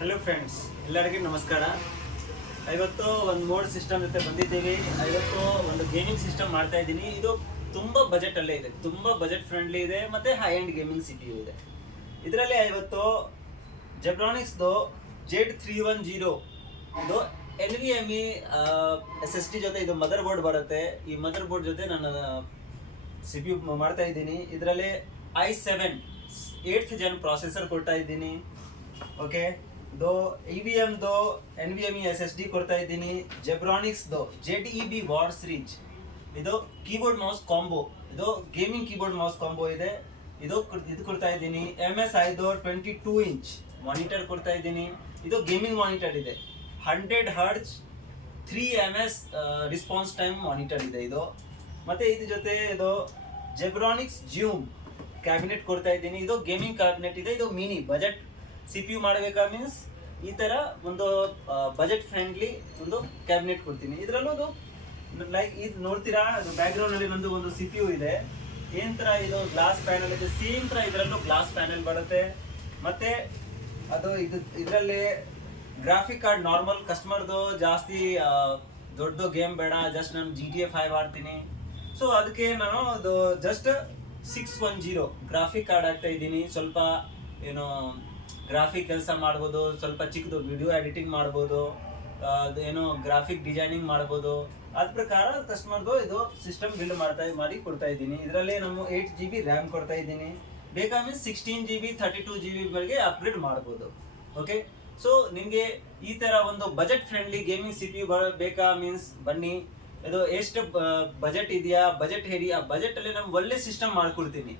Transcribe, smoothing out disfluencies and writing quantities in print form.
Hello friends, ಎಲ್ಲರಿಗೂ ನಮಸ್ಕಾರ. ಇವತ್ತು ಒಂದು ಮೋಡ್ ಸಿಸ್ಟಮ್ ಜೊತೆ ಬಂದಿದ್ದೀವಿ. ಇವತ್ತು ಒಂದು ಗೇಮಿಂಗ್ ಸಿಸ್ಟಮ್ ಮಾಡ್ತಾ ಇದ್ದೀನಿ. ಇದು ತುಂಬ ಬಜೆಟಲ್ಲೇ ಇದೆ, ತುಂಬ ಬಜೆಟ್ ಫ್ರೆಂಡ್ಲಿ ಇದೆ ಮತ್ತು ಹೈ ಎಂಡ್ ಗೇಮಿಂಗ್ CPU ಇದೆ. ಇದರಲ್ಲಿ ಇವತ್ತು ಜೆಬ್ರಾನಿಕ್ಸ್ದು Z310 ಇದು NVMe SSD ಜೊತೆ ಇದು ಮದರ್ ಬೋರ್ಡ್ ಬರುತ್ತೆ. ಈ ಮದರ್ ಬೋರ್ಡ್ ಜೊತೆ ನಾನು CPU ಮಾಡ್ತಾ ಇದ್ದೀನಿ. ಇದರಲ್ಲಿ i7 8th ಜನ್ ಪ್ರಾಸೆಸರ್ ಕೊಡ್ತಾ ಇದ್ದೀನಿ. ಓಕೆ, ದೋ EVM ದೋ NVMe SSD ಕೊಡ್ತಾ ಇದ್ದೀನಿ. ಜೆಬ್ರಾನಿಕ್ಸ್ ದೋ ZEB ವಾರ್ ಸೀರೀಸ್ ಇದು ಕೀಬೋರ್ಡ್ ಮೌಸ್ ಕಾಂಬೋ, ಇದು ಗೇಮಿಂಗ್ ಕೀಬೋರ್ಡ್ ಮೌಸ್ ಕಾಂಬೋ ಇದೆ. ಇದು ಕೊಡ್ತಾ ಇದ್ದೀನಿ. MSI ದೋ 22 ಇಂಚ್ ಮಾನಿಟರ್ ಕೊಡ್ತಾ ಇದ್ದೀನಿ. ಇದು ಗೇಮಿಂಗ್ ಮಾನಿಟರ್ ಇದೆ. 100 Hz 3 ms response time monitor ಇದೆ ಇದು. ಮತ್ತೆ ಇದ್ರ ಜೊತೆ ಇದು ಜೆಬ್ರಾನಿಕ್ಸ್ ಜ್ಯೂಮ್ ಕ್ಯಾಬಿನೆಟ್ ಕೊಡ್ತಾ ಇದ್ದೀನಿ. ಇದು ಗೇಮಿಂಗ್ ಕ್ಯಾಬಿನೆಟ್ ಇದೆ. ಇದು ಮಿನಿ ಬಜೆಟ್ CPU ಮಾಡಬೇಕಾ ಮೀನ್ಸ್ ಈ ಥರ ಒಂದು ಬಜೆಟ್ ಫ್ರೆಂಡ್ಲಿ ಒಂದು ಕ್ಯಾಬಿನೆಟ್ ಕೊಡ್ತೀನಿ. ಇದರಲ್ಲೂ ಅದು ಲೈಕ್ ಇದು ನೋಡ್ತೀರಾ, ಅದು ಬ್ಯಾಕ್ಗ್ರೌಂಡಲ್ಲಿ ಒಂದು CPU ಇದೆ. ಏನು ಥರ ಇದು ಗ್ಲಾಸ್ ಪ್ಯಾನಲ್ ಇದೆ, ಸೇಮ್ ಥರ ಇದರಲ್ಲೂ ಗ್ಲಾಸ್ ಪ್ಯಾನಲ್ ಬರುತ್ತೆ. ಮತ್ತು ಅದು ಇದರಲ್ಲಿ ಗ್ರಾಫಿಕ್ ಕಾರ್ಡ್ ನಾರ್ಮಲ್ ಕಸ್ಟಮರ್ದು ಜಾಸ್ತಿ ದೊಡ್ಡ ಗೇಮ್ ಬೇಡ, ಜಸ್ಟ್ ನಾನು GTA 5 ಆಡ್ತೀನಿ. ಸೊ ಅದಕ್ಕೆ ನಾನು ಅದು ಜಸ್ಟ್ 610 ಗ್ರಾಫಿಕ್ ಕಾರ್ಡ್ ಆಗ್ತಾ ಇದ್ದೀನಿ. ಸ್ವಲ್ಪ ಏನು ಗ್ರಾಫಿಕ್ ಕೆಲಸ ಮಾಡ್ಬೋದು, ಸ್ವಲ್ಪ ಚಿಕ್ಕದು ವಿಡಿಯೋ ಎಡಿಟಿಂಗ್ ಮಾಡ್ಬೋದು, ಏನೋ ಗ್ರಾಫಿಕ್ ಡಿಸೈನಿಂಗ್ ಮಾಡ್ಬೋದು. ಅದ ಪ್ರಕಾರ ಕಸ್ಟಮರ್ದು ಇದು ಸಿಸ್ಟಮ್ ಬಿಲ್ಡ್ ಮಾಡಿ ಕೊಡ್ತಾ ಇದ್ದೀನಿ. ಇದರಲ್ಲಿ ನಮ್ಮ 8 GB ರ್ಯಾಮ್ ಕೊಡ್ತಾ ಇದ್ದೀನಿ. ಬೇಕಾ ಮೀನ್ಸ್ 16 GB 32 GB ವರೆಗೆ ಅಪ್ಗ್ರೇಡ್ ಮಾಡ್ಬೋದು. ಓಕೆ, ಸೊ ನಿಮಗೆ ಈ ಥರ ಒಂದು ಬಜೆಟ್ ಫ್ರೆಂಡ್ಲಿ ಗೇಮಿಂಗ್ CPU ಬೇಕಾ ಮೀನ್ಸ್ ಬನ್ನಿ. ಇದು ಎಷ್ಟು ಬಜೆಟ್ ಇದೆಯಾ, ಬಜೆಟ್ ಹೇಳಿ, ಆ ಬಜೆಟಲ್ಲಿ ನಾನು ಒಳ್ಳೆ ಸಿಸ್ಟಮ್ ಮಾಡ್ಕೊಡ್ತೀನಿ.